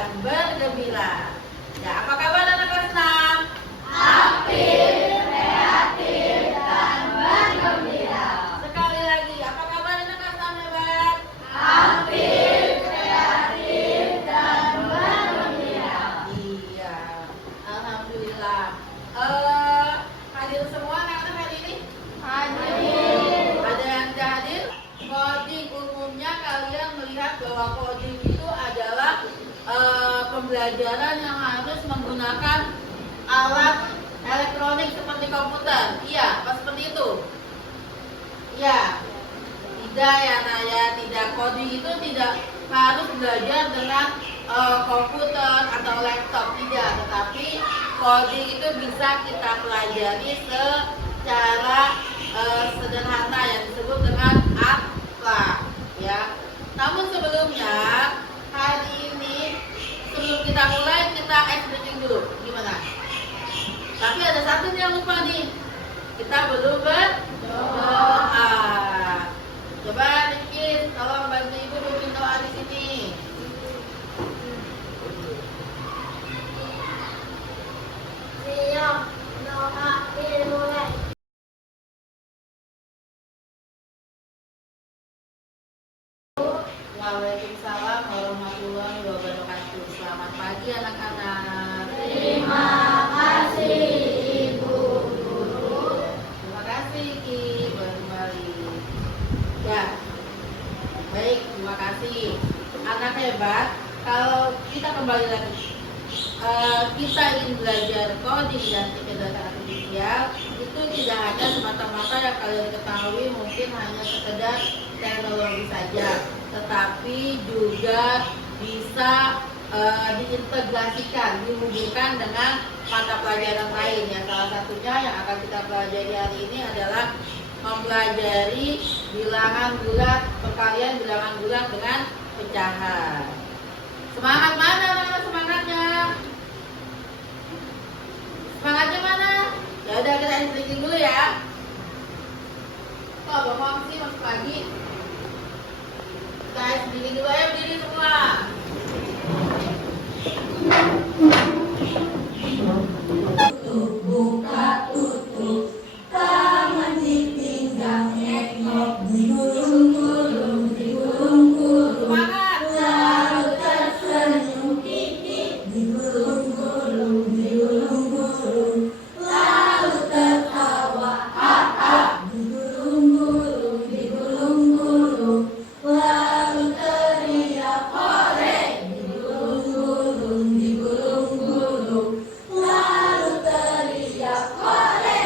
dan bergembira. Ya, apa kabar anak kelas 6? Aktif, kreatif, dan bergembira. Sekali lagi, apa kabar anak kelas 6 hebat? Aktif, kreatif, dan bergembira. Iya, alhamdulillah. Hadir semua anak-anak hari ini? Hadir. Ada yang tidak hadir? Coding umumnya kalian melihat bahwa coding itu adalah pembelajaran yang harus menggunakan alat elektronik seperti komputer. Iya, apa seperti itu? Iya. Tidak ya Naya, tidak. Coding itu tidak harus belajar dengan komputer atau laptop, tidak. Tetapi coding itu bisa kita pelajari secara sederhana yang disebut dengan akhlak, ya. Namun sebelumnya hari ini sebelum kita mulai kita ice breaking dulu, gimana? Tapi ada satu yang lupa nih, kita belum berdoa. Coba Rizky, tolong bantu ibu bikin doa di sini. Siap, doa dimulai. Waalaikumsalam warahmatullahi wabarakatuh. Selamat pagi anak-anak. Terima kasih Ibu Guru. Terima kasih Ki, baru kembali. Ya, baik, terima kasih. Anak hebat. Kalau kita kembali lagi, kita ingin belajar coding dan kecerdasan artifisial, itu tidak hanya semata-mata yang kalian ketahui mungkin hanya sekedar teknologi saja, tetapi juga bisa diintegrasikan, dihubungkan dengan mata pelajaran lain. Ya, salah satunya yang akan kita pelajari hari ini adalah mempelajari bilangan bulat, perkalian bilangan bulat dengan pecahan. Semangat mana semangatnya? Semangatnya mana? Ya udah kita sedikit dulu ya. Kok Bapak sih masuk lagi? Kita sedikit dulu ya, berdiri semua. Buka tutup, tangan dipinggang, ekor digulung-gulung, digulung-gulung. Semangat. Lalu tersenyum pipi, digulung-gulung, digulung-gulung. Lalu tertawa, ha-ha, digulung-gulung, digulung-gulung. Lalu teriak, hore, digulung-gulung, digulung-gulung. Lalu teriak, hore.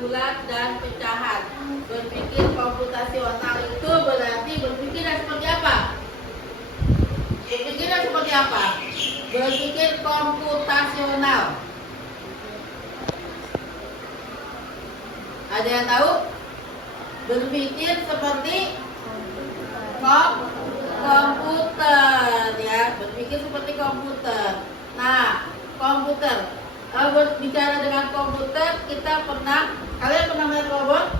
Bulat dan pecahan. Berpikir komputasional itu berarti berpikirnya seperti apa? Berpikirnya seperti apa? Berpikir komputasional. Ada yang tahu? Berpikir seperti komputer, ya. Berpikir seperti komputer. Nah, komputer. Kalau berbicara dengan komputer, kalian pernah melihat robot?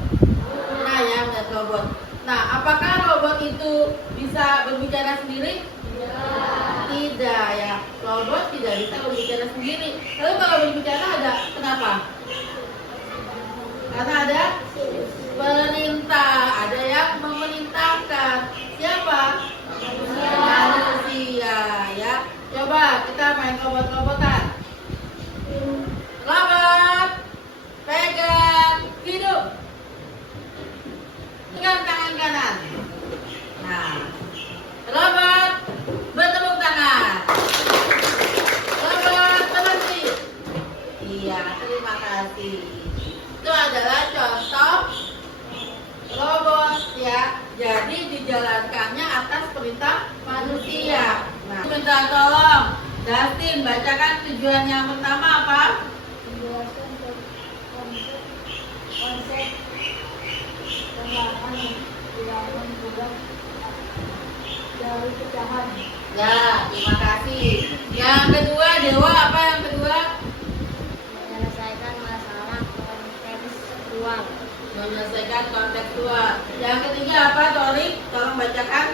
Nah ya, melihat robot. Nah, apakah robot itu bisa berbicara sendiri? Tidak ya, robot tidak bisa berbicara sendiri. Lalu kalau berbicara ada kenapa? Karena ada perintah, ada yang memerintahkan. Siapa? Manusia ya. Coba kita main robot-robotan. Robot, pegang, hidup. Pegang tangan kanan. Nah, robot, bertepuk tangan. Robot, berhenti. Iya, terima kasih. Itu adalah contoh robot ya. Jadi dijalankannya atas perintah manusia. Nah, minta tolong Dustin bacakan tujuan yang pertama apa? Penjelasan konsep pengembangan bilangan bulat dari pecahan. Ya, terima kasih. Yang kedua, Dewa, apa yang kedua? Menyelesaikan masalah kontekstual. Menyelesaikan kontekstual. Yang ketiga apa, Tori? Tolong bacakan.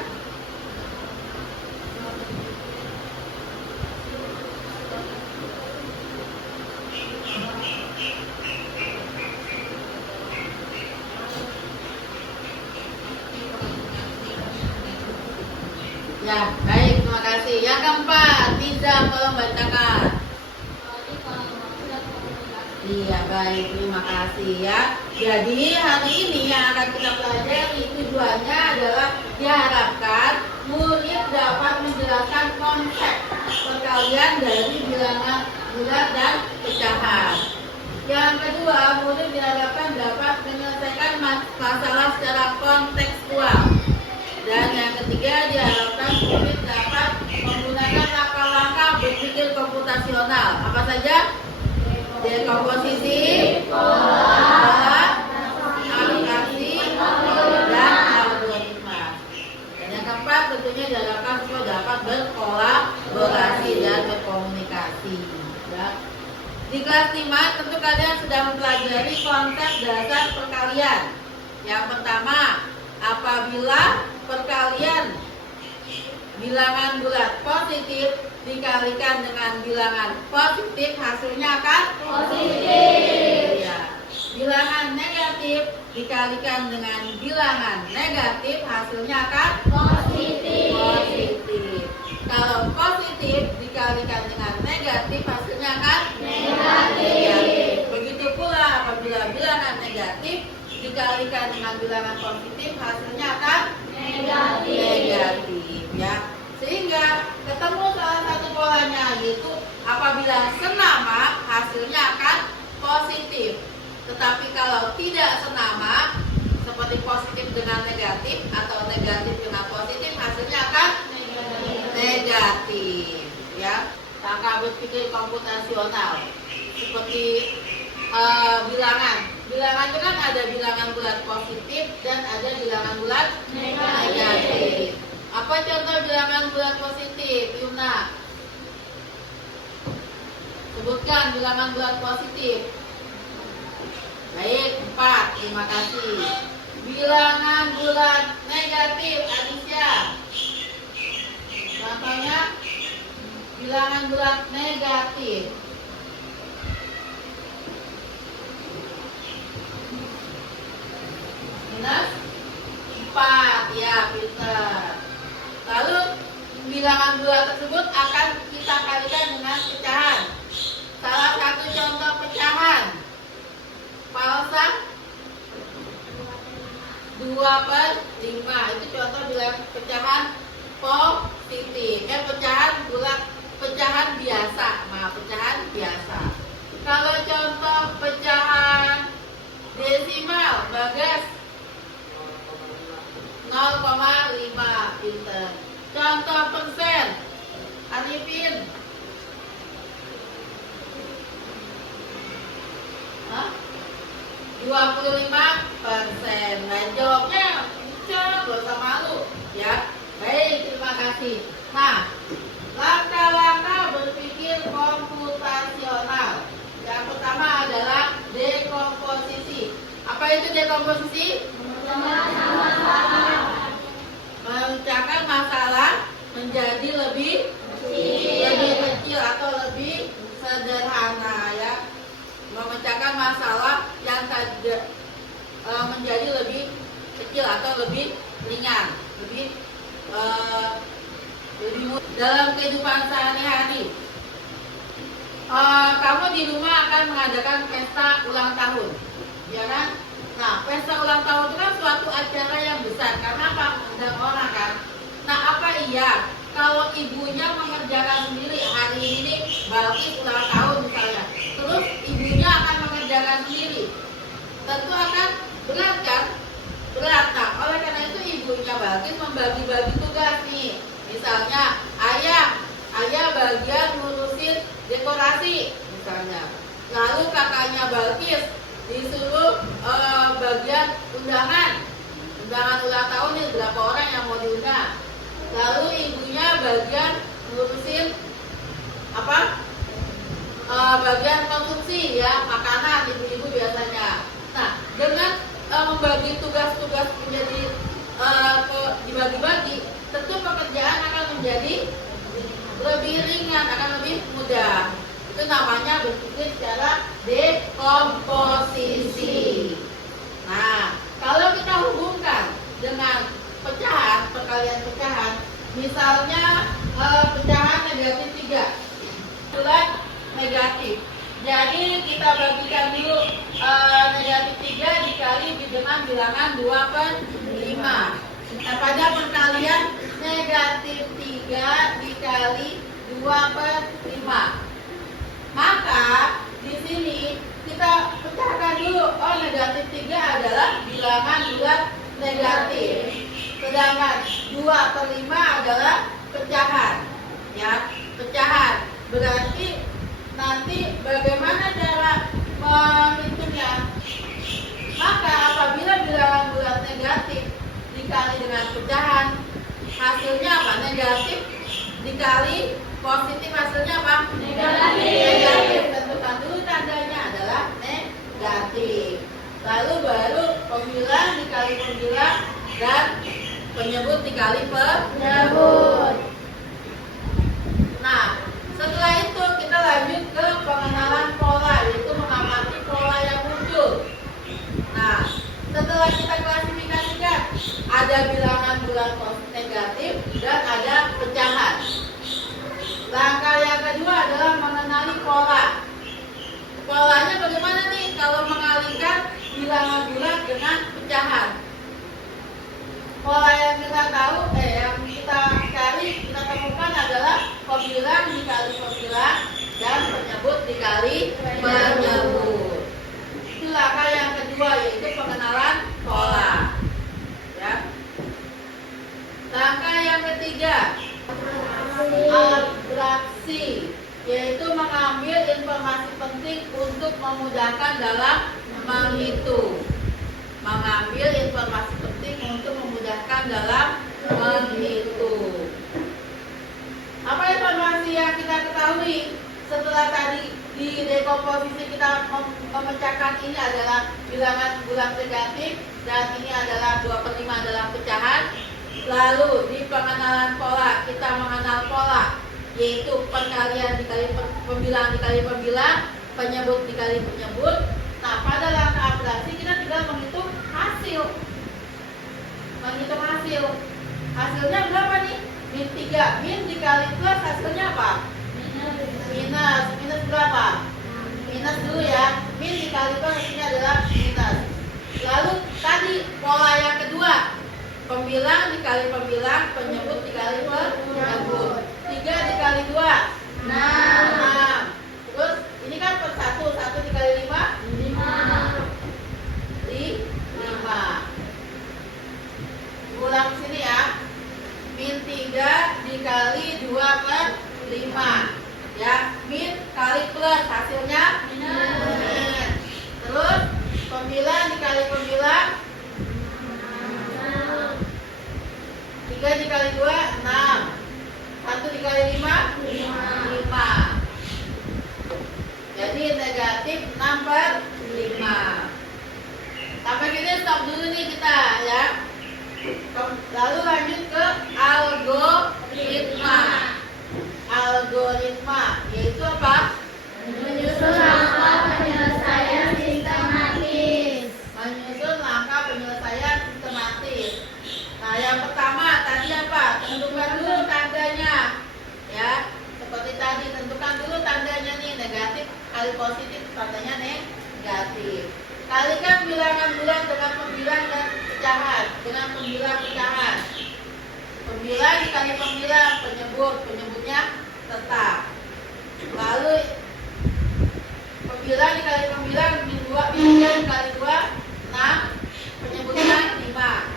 Ya, baik, terima kasih. Yang keempat, Nizam, tolong bacakan. Iya, baik, terima kasih ya. Jadi hari ini yang akan kita pelajari tujuannya adalah diharapkan murid dapat menjelaskan konsep perkalian dari bilangan bulat dan pecahan. Yang kedua, murid diharapkan dapat menyelesaikan masalah secara kontekstual. Dan yang ketiga, diharapkan murid dapat menggunakan langkah-langkah berpikir komputasional. Apa saja? Dekomposisi, pola, aplikasi, dan algoritma. Dan yang keempat, tentunya diharapkan semua dapat berkolaborasi dan berkomunikasi. Ya. Di kelas 5 tentu kalian sudah mempelajari konsep dasar perkalian. Yang pertama, apabila perkalian bilangan bulat positif dikalikan dengan bilangan positif, hasilnya akan positif. Ya. Bilangan negatif dikalikan dengan bilangan negatif, hasilnya akan positif. Kalau positif dikalikan dengan negatif, hasilnya akan negatif. Begitu pula apabila bilangan negatif dikalikan dengan bilangan positif, hasilnya akan negatif. Ya. Sehingga ketemu salah satu polanya, yaitu apabila senama hasilnya akan positif. Tetapi kalau tidak senama, seperti positif dengan negatif atau negatif dengan positif, hasilnya akan negatif. Ya, langkah berpikir komputasional seperti bilangan. Bilangan itu kan ada bilangan bulat positif dan ada bilangan bulat negatif. Apa contoh bilangan bulat positif, Yumna? Sebutkan bilangan bulat positif. Baik, 4. Terima kasih. Bilangan bulat negatif, Adisya. Contohnya bilangan bulat negatif. Minus 4. Ya, pintar. Lalu bilangan bulat tersebut akan kita kalikan dengan pecahan. Salah satu contoh pecahan, palsa 2/5. Itu contoh bilangan pecahan positif. Pecahan bulat, pecahan biasa. Pecahan biasa. Kalau contoh pecahan desimal, Bagas 0,5. Pinter. Contoh persen, Arifin. 25%. Nah, jawabnya gak usah malu ya. Baik, terima kasih. Nah, langkah-langkah berpikir komputasional. Yang pertama adalah dekomposisi. Apa itu dekomposisi? Memecahkan masalah menjadi lebih kecil atau lebih sederhana ya. Memecahkan masalah yang tidak menjadi lebih kecil atau lebih ringan, lebih mudah dalam kehidupan sehari-hari. Kamu di rumah akan mengadakan pesta ulang tahun, ya kan? Nah, pesta ulang tahun itu kan suatu acara yang besar karena apa? Undang orang kan. Nah, apa iya kalau ibunya mengerjakan sendiri hari ini Balkis ulang tahun misalnya, terus ibunya akan mengerjakan sendiri, tentu akan berat kan? Berat. Nah, oleh karena itu ibunya Balkis membagi-bagi tugas nih. Misalnya ayah bagian ngurusin dekorasi misalnya. Lalu kakaknya Balkis disuruh bagian undangan ulang tahun nih, berapa orang yang mau diundang. Lalu ibunya bagian ngurusin apa? Bagian konsumsi ya, makanan ibu-ibu biasanya. Nah, dengan membagi tugas-tugas menjadi dibagi-bagi, tentu pekerjaan akan menjadi lebih ringan, akan lebih mudah. Itu namanya berpikir secara dekomposisi. Nah, kalau kita hubungkan dengan pecahan, perkalian pecahan, Misalnya pecahan negatif 3. Bulat negatif. Jadi kita bagikan dulu negatif 3 dikali dengan bilangan 2/5. Nah, pada perkalian negatif 3 dikali 2/5. Maka di sini kita pecahkan dulu. Oh, negatif 3 adalah bilangan bulat negatif. Sedangkan 2/5 adalah pecahan. Ya, pecahan. Berarti nanti bagaimana cara menghitungnya? Maka apabila bilangan bulat negatif dikali dengan pecahan, hasilnya apa? Negatif dikali positif, hasilnya apa? Negatif. Tentukan dulu tandanya adalah negatif. Lalu baru pembilang dikali pembilang dan penyebut dikali penyebut. Nah, setelah itu kita lanjut ke pengenalan pola, yaitu mengamati pola yang muncul. Nah, setelah kita klasifikasikan, ada bilangan bulat negatif dan ada pecahan. Langkah yang kedua adalah mengenali pola. Polanya bagaimana nih kalau mengalihkan bilangan bulat dengan pecahan? Pola yang kita tahu, yang kita cari, kita temukan adalah pembilang dikali pembilang dan penyebut dikali penyebut. Itu langkah yang kedua, yaitu pengenalan pola. Ya. Langkah yang ketiga, abstraksi, yaitu mengambil informasi penting untuk memudahkan dalam menghitung. Mengambil informasi penting untuk memudahkan dalam menghitung. Apa informasi yang kita ketahui setelah tadi di dekomposisi kita memecahkan? Ini adalah bilangan bulat negatif dan ini adalah 2/5 adalah pecahan. Lalu di pengenalan pola kita mengenal pola, yaitu perkalian dikali pembilang dikali pembilang, penyebut dikali penyebut. Nah, pada langkah abstraksi kita tinggal menghitung hasil. Menghitung hasil. Hasilnya berapa nih? Min 3. Min dikali plus hasilnya apa? Minus. Minus berapa? Minus dulu ya. Min dikali plus hasilnya adalah minus. Lalu tadi pola yang kedua, pembilang dikali pembilang, penyebut dikali penyebut. 3 dikali 2 6. Terus ini kan per 1 dikali 5 5. Ulang sini ya. Min 3 dikali 2/5. Ya, min kali plus hasilnya min. Terus pembilang dikali pembilang 3 dikali 2 6. 1 dikali 5 5. Jadi negatif 6/5. Sampai sini stop dulu nih kita ya. Lalu lanjut ke algoritma. Algoritma yaitu apa? Menyusun langkah penyelesaian sistematis. Menyusun langkah penyelesaian sistematis. Nah, yang pertama tadi apa? Tentukan dulu tandanya. Ya, seperti tadi tentukan dulu tandanya nih, negatif kali positif, tandanya negatif. Kalikan bilangan bulat dengan pembilang dan pecahan, dengan pembilang pecahan. Pembilang dikali pembilang, penyebutnya tetap. Lalu pembilang dikali pembilang, min 2 dikali 2 6, penyebutnya 5.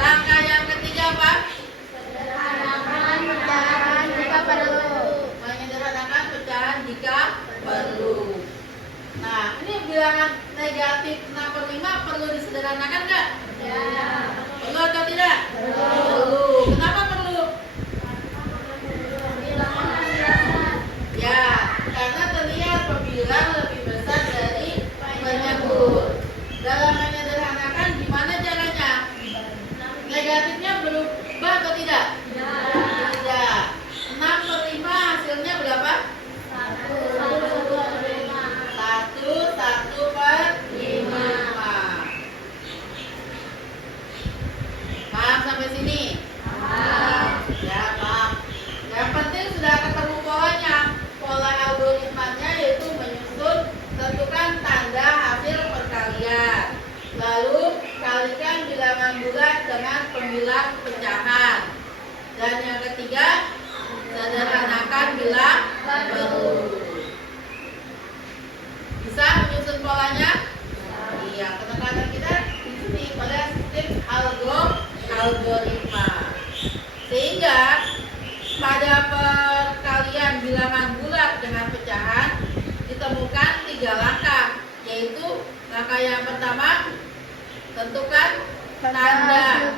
Langkah yang ketiga apa? Sederhanakan pecahan jika perlu. Menyederhanakan pecahan jika perlu. Nah, ini bilangan negatif 6/5 perlu disederhanakan nggak? Ya. Perlu atau tidak? Perlu. Kenapa perlu? Ya, karena terlihat pembilang lebih besar dari penyebut. Dalam menyederhanakan gimana caranya? Negatifnya berubah atau tidak? Tidak. 6/5 hasilnya berapa? 1/5. dengan pembilang pecahan. Dan yang ketiga, sederhanakan bila perlu. Bisa menyusun polanya? Iya, penekanan kita di sini pada sistem algoritma. Sehingga pada perkalian bilangan bulat dengan pecahan ditemukan 3 langkah, yaitu langkah yang pertama, tentukan tanda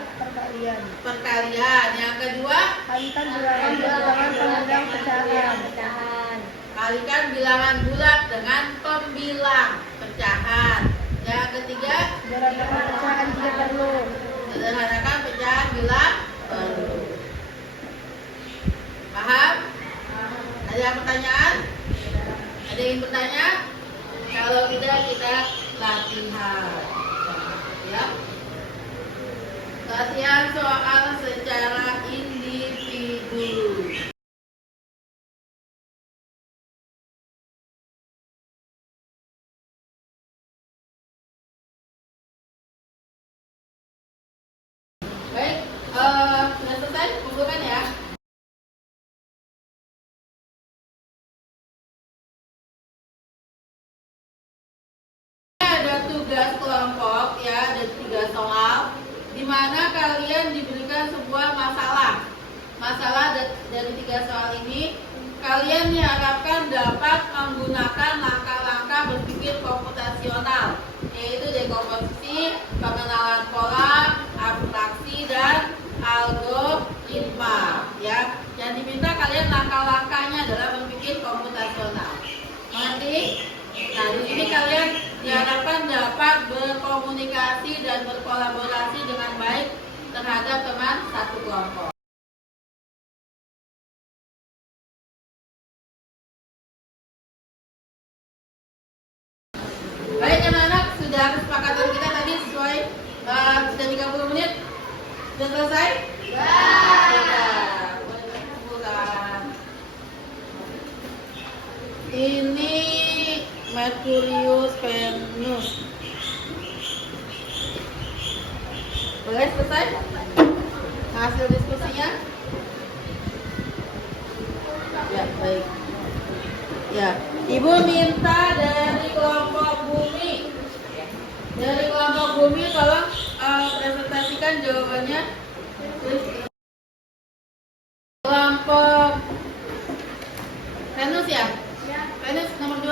perkalian. Yang kedua, Kalikan bilangan bulat dengan pembilang pecahan. kalikan bilangan bulat dengan pembilang pecahan. Yang ketiga, Sederhanakan pecahan jika perlu. sederhanakan pecahan bila perlu. Paham? Ada yang pertanyaan? Ada yang bertanya? Kalau tidak, kita latihan. Ya. Latihan soal secara individu. Baik, sudah selesai kumpulkan ya. Ada tugas kelompok ya, ada 3 soal di mana kalian diberikan sebuah masalah. Dari 3 soal ini kalian diharapkan dapat menggunakan langkah-langkah berpikir komputasional, yaitu dekomposisi, pengenalan pola, abstraksi, dan algoritma. Ya, yang diminta kalian langkah-langkahnya adalah berpikir komputasional. Mengerti? Nah, di sini kalian diharapkan dapat berkomunikasi dan berkolaborasi dengan baik terhadap teman satu kelompok. Baik anak-anak, sudah kesepakatan kita tadi sesuai sudah 30 menit. Sudah selesai? Ya. Boleh kumpulkan. Ini Mercurius Venus. Boleh selesai? Hasil diskusinya? Ya, baik. Ya, Ibu minta dari kelompok bumi. Dari kelompok bumi tolong presentasikan jawabannya. Kelompok Venus ya? Venus nomor 2.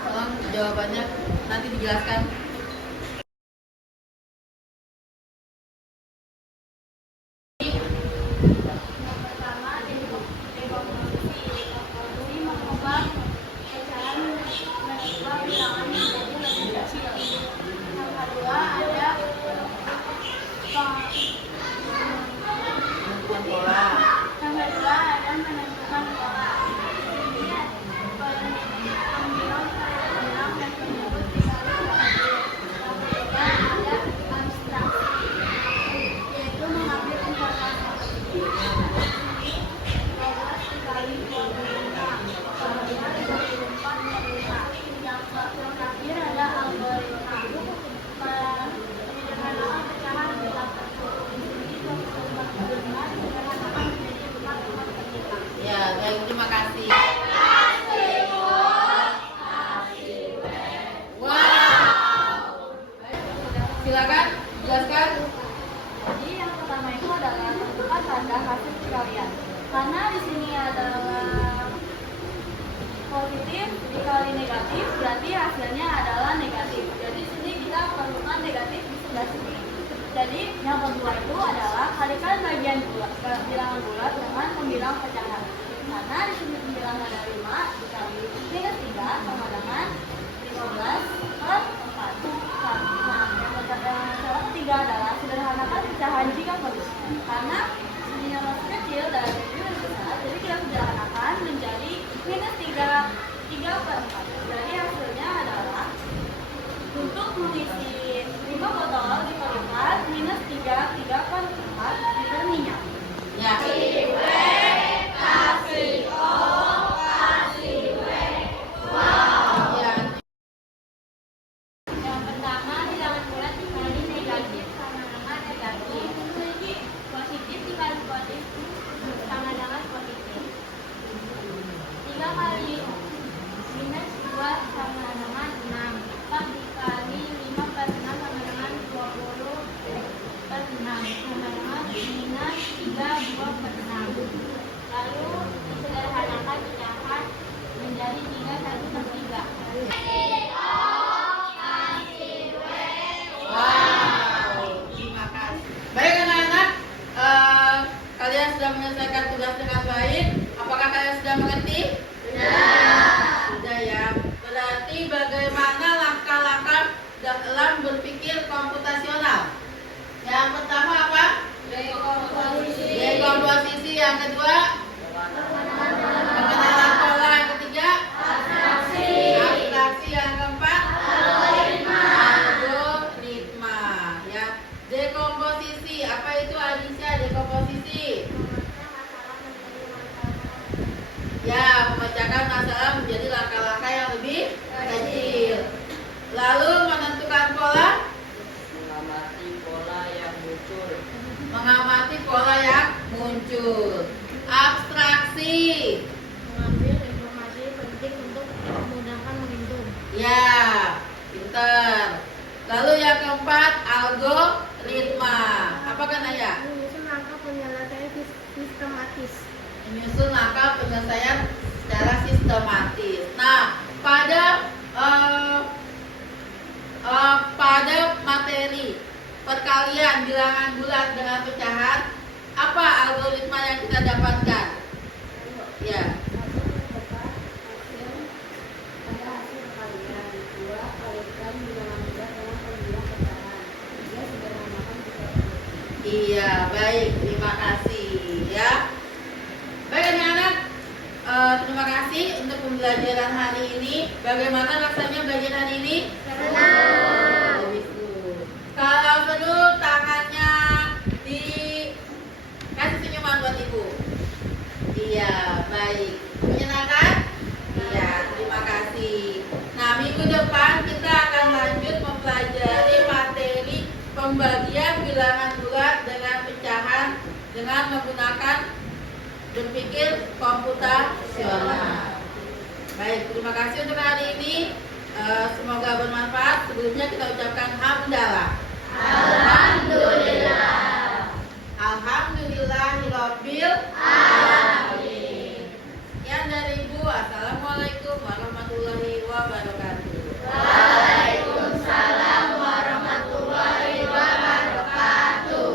Tolong jawabannya nanti dijelaskan. Ya, baik, terima kasih. Wow. Silakan jelaskan. Jadi yang pertama itu adalah tentukan tanda hasil perkalian. Karena di sini adalah positif dikali negatif, berarti hasilnya adalah negatif. Jadi di sini kita perlukan negatif di sebelah sini. Jadi yang kedua itu adalah kalikan bagian bilangan bulat dengan pembilang pecahan. Karena di sini pembilangan ada 5 dikali minus 3 sama dengan 15 per 4. Nah, yang ketiga adalah sederhanakan pecahan jika perlu. Karena sininya masih kecil dan ini lebih besar, jadi kita sederhanakan menjadi minus 3 per 4. Jadi hasilnya adalah untuk mengisi 5 botol diperlukan minus 3 per 4 liter minyak. Ya. Kasih O, kasih W. Mengenal minus 3 buah per 6. Lalu disederhanakan pecahan menjadi 3 1/3. Wow, terima kasih. Baik anak-anak, kalian sudah menyelesaikan tugas dengan baik. Apakah kalian sudah mengerti? Sudah ya. Berarti bagaimana langkah-langkah dalam berpikir komputasional? Yang pertama apa? Dekomposisi. Yang kedua? Pengenalan pola. Yang ketiga? Abstraksi. Yang keempat? Algoritma. Ya. Dekomposisi. Apa itu Alicia? Dekomposisi. Ya, memecahkan masalah menjadi langkah-langkah yang lebih kecil. Lalu menentukan pola. Mengamati pola yang muncul. Abstraksi. Mengambil informasi penting untuk memudahkan menghitung. Ya, pinter. Lalu yang keempat, algoritma. Apa kan Naya? Menyusun langkah penyelesaian sistematis. Menyusun langkah penyelesaian secara sistematis. Nah, pada materi perkalian bilangan bulat dengan pecahan, apa algoritma yang kita dapatkan? Ya. Iya, baik, terima kasih ya. Baik anak-anak, terima kasih untuk pembelajaran hari ini. Bagaimana rasanya belajar hari ini? Kalau seru, tangannya dikasih senyuman buat ibu. Iya, baik. Menyenangkan? Iya, terima kasih. Nah, minggu depan kita akan lanjut mempelajari materi pembagian bilangan bulat dengan pecahan dengan menggunakan berpikir komputasional. Baik, terima kasih untuk hari ini. Semoga bermanfaat. Sebelumnya kita ucapkan hamdalah. Alhamdulillah.